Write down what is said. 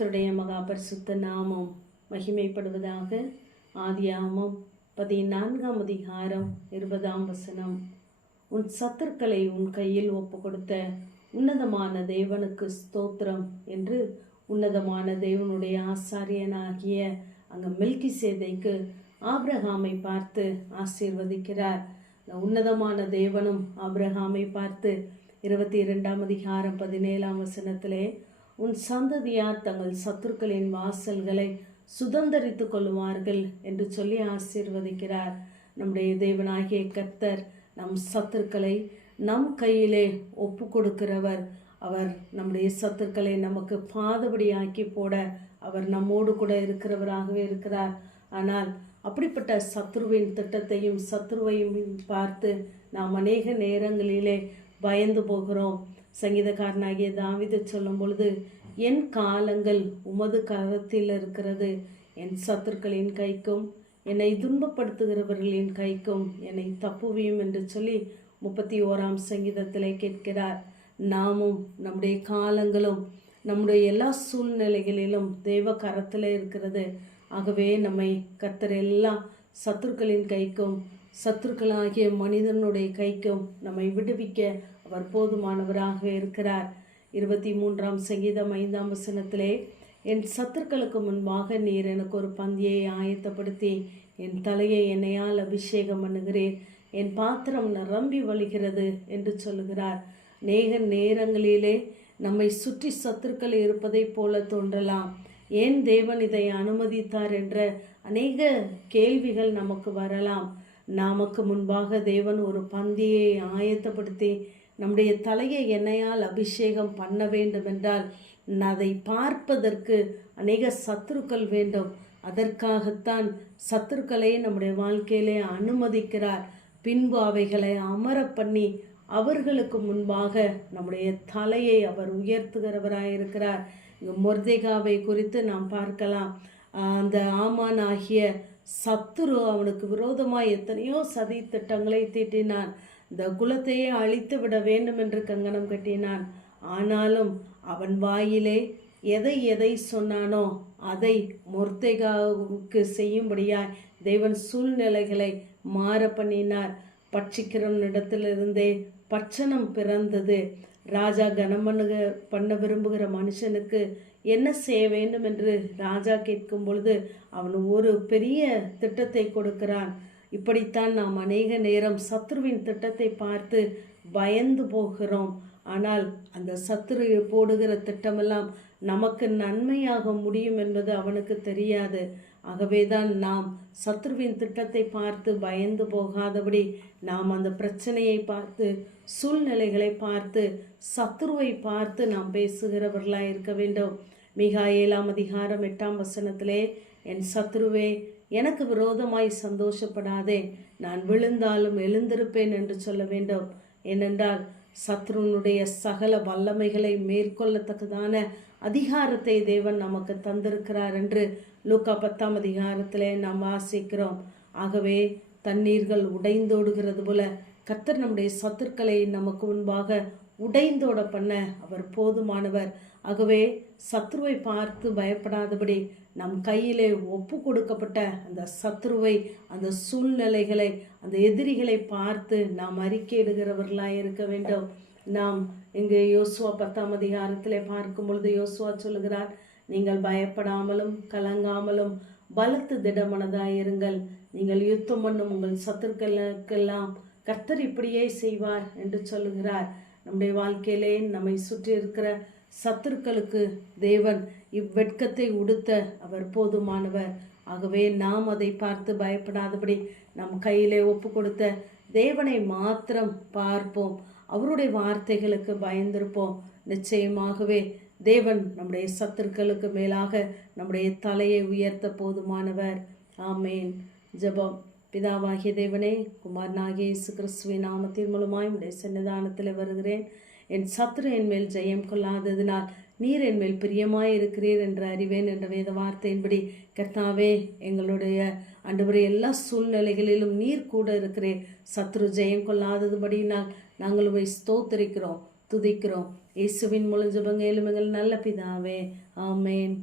கர்த்தருடைய மகா பரிசுத்த நாமம் மகிமைப்படுவதாக. ஆதியாகமம் 14ஆம் அதிகாரம் 20ஆம் வசனம். உன் சத்துருக்களை உன் கையில் ஒப்பு கொடுத்த உன்னதமான தேவனுக்கு ஸ்தோத்திரம் என்று உன்னதமான தேவனுடைய ஆசாரியனாகிய அங்கு மெல்கிசேதேக்கு ஆபிரகாமை பார்த்து ஆசீர்வதிக்கிறார். உன்னதமான தேவனும் ஆபிரகாமை பார்த்து 22ஆம் அதிகாரம் 17ஆம் வசனத்திலே, உன் சந்ததியார் தங்கள் சத்துருக்களின் வாசல்களை சுதந்தரித்து கொள்ளுவார்கள் என்று சொல்லி ஆசீர்வதிக்கிறார். நம்முடைய தேவனாகிய கர்த்தர் நம் சத்துருக்களை நம் கையிலே ஒப்பு கொடுக்கிறவர். அவர் நம்முடைய சத்துருக்களை நமக்கு பாதபடி ஆக்கி போட அவர் நம்மோடு கூட இருக்கிறவராகவே இருக்கிறார். ஆனால் அப்படிப்பட்ட சத்ருவின் திட்டத்தையும் சத்ருவையும் பார்த்து நாம் அநேக நேரங்களிலே பயந்து போகிறோம். சங்கீதக்காரனாகிய தாவீது சொல்லும் பொழுது, என் காலங்கள் உமது கரத்தில் இருக்கிறது, என் சத்துருக்களின் கைக்கும் என்னை துன்பப்படுத்துகிறவர்களின் கைக்கும் என்னை தப்புவியும் என்று சொல்லி 31ஆம் சங்கீதத்திலே கேட்கிறார். நாமும் நம்முடைய காலங்களும் நம்முடைய எல்லா சூழ்நிலைகளிலும் தேவ கரத்தில் இருக்கிறது. ஆகவே நம்மை கர்த்தர் எல்லா சத்துருக்களின் கைக்கும் சத்துருக்களாகிய மனிதனுடைய கைக்கும் நம்மை விடுவிக்க அவர் போதுமானவராகவே இருக்கிறார். 23ஆம் சங்கீதம் 5ஆம் வசனத்திலே, என் சத்துருக்களுக்கு முன்பாக நீர் எனக்கு ஒரு பந்தியை ஆயத்தப்படுத்தி என் தலையை எண்ணெயால் அபிஷேகம் பண்ணுகிறேன், என் பாத்திரம் நிரம்பி வழிகிறது என்று சொல்லுகிறார். நேரங்களிலே நம்மை சுற்றி சத்துருக்கள் இருப்பதை போல தோன்றலாம். ஏன் தேவன் இதை அனுமதித்தார் என்ற அநேக கேள்விகள் நமக்கு வரலாம். நமக்கு முன்பாக தேவன் ஒரு பந்தியை ஆயத்தப்படுத்தி நம்முடைய தலையை எண்ணெயால் அபிஷேகம் பண்ண வேண்டும் என்றால் அதை பார்ப்பதற்கு அநேக சத்துருக்கள் வேண்டும். அதற்காகத்தான் சத்துருக்களை நம்முடைய வாழ்க்கையிலே அனுமதிக்கிறார். பின்பு அவைகளை அமர பண்ணி அவர்களுக்கு முன்பாக நம்முடைய தலையை அவர் உயர்த்துகிறவராயிருக்கிறார். மொர்தெகாவை குறித்து நாம் பார்க்கலாம். அந்த ஆமான் ஆகிய சத்துரு அவனுக்கு விரோதமாய் எத்தனையோ சதி திட்டங்களை தீட்டினான். இந்த குலத்தையே அழித்து விட வேண்டும் என்று கங்கணம் கட்டினான். ஆனாலும் அவன் வாயிலே எதை சொன்னானோ அதை மொர்தெகாவுக்கு செய்யும்படியாய் தேவன் சூழ்நிலைகளை மாற பண்ணினார். பட்சிக்கிறவனிடத்திலிருந்தே பட்சணம் பிறந்தது. ராஜா கனம் பண்ண விரும்புகிற மனுஷனுக்கு என்ன செய்ய வேண்டும் என்று ராஜா கேட்கும் பொழுது அவன் ஒரு பெரிய திட்டத்தை கொடுக்கிறான். இப்படித்தான் நாம் அநேக நேரம் சத்ருவின் திட்டத்தை பார்த்து பயந்து போகிறோம். ஆனால் அந்த சத்ரு போடுகிற திட்டமெல்லாம் நமக்கு நன்மையாக முடியும் என்பது அவனுக்கு தெரியாது. ஆகவேதான் நாம் சத்ருவின் திட்டத்தை பார்த்து பயந்து போகாதபடி நாம் அந்த பிரச்சனையை பார்த்து சூழ்நிலைகளை பார்த்து சத்ருவை பார்த்து நாம் பேசுகிறவர்களாக இருக்க வேண்டும். மீகா 7ஆம் அதிகாரம் 8ஆம் வசனத்திலே, என் சத்ருவே எனக்கு விரோதமாய் சந்தோஷப்படாதே, நான் விழுந்தாலும் எழுந்திருப்பேன் என்று சொல்ல வேண்டும். ஏனென்றால் சத்ருனுடைய சகல வல்லமைகளை மேற்கொள்ளத்தக்கதான அதிகாரத்தை தேவன் நமக்கு தந்திருக்கிறார் என்று லூக்கா 10ஆம் அதிகாரத்திலே நாம் வாசிக்கிறோம். ஆகவே தண்ணீர்கள் உடைந்தோடுகிறது போல கர்த்தர் நம்முடைய சத்துருக்களை நமக்கு முன்பாக உடைந்தோட பண்ண அவர் போதுமானவர். ஆகவே சத்ருவை பார்த்து பயப்படாதபடி நம் கையிலே ஒப்பு கொடுக்கப்பட்ட அந்த சத்ருவை, அந்த சூழ்நிலைகளை, அந்த எதிரிகளை பார்த்து நாம் அறிக்கையிடுகிறவர்களாக இருக்க வேண்டும். நாம் இங்கு யோசுவா 10ஆம் அதிகாரத்திலே பார்க்கும் பொழுது யோசுவா சொல்லுகிறார், நீங்கள் பயப்படாமலும் கலங்காமலும் பலத்து திடமனதாயிருங்கள், நீங்கள் யுத்தம் பண்ணும் உங்கள் சத்துருக்களுக்கெல்லாம் கர்த்தர் இப்படியே செய்வார் என்று சொல்லுகிறார். நம்முடைய வாழ்க்கையிலே நம்மை சுற்றி இருக்கிற சத்துருக்களுக்கு தேவன் இவ்வெட்கத்தை உடுத்த அவர் போதுமானவர். ஆகவே நாம் அதை பார்த்து பயப்படாதபடி நம் கையிலே ஒப்பு கொடுத்த தேவனை மாத்திரம் பார்ப்போம். அவருடைய வார்த்தைகளுக்கு பயந்திருப்போம். நிச்சயமாகவே தேவன் நம்முடைய சத்துருக்களுக்கு மேலாக நம்முடைய தலையை உயர்த்த போதுமானவர். ஆமேன். ஜெபம். பிதாவாகிய தேவனே, குமாரனாகிய இயேசு கிறிஸ்துவின் நாமத்தின் மூலமாய் உடைய சன்னிதானத்தில் வருகிறேன். என் சத்துரு என் மேல் ஜெயம் கொள்ளாததினால் நீர் என் மேல் பிரியமாய் இருக்கிறீர் என்று அறிவேன் என்ற வேத வார்த்தையின்படி கர்த்தாவே, எங்களுடைய ஆண்டவரே எல்லா சூழ்நிலைகளிலும் நீர் கூட இருக்கிறீர். சத்துரு ஜெயம் கொள்ளாததுபடியினால் நாங்கள் உம்மை ஸ்தோத்திரிக்கிறோம், துதிக்கிறோம். இயேசுவின் மூலம் ஜெபங்க எங்கள் நல்ல பிதாவே. ஆமேன்.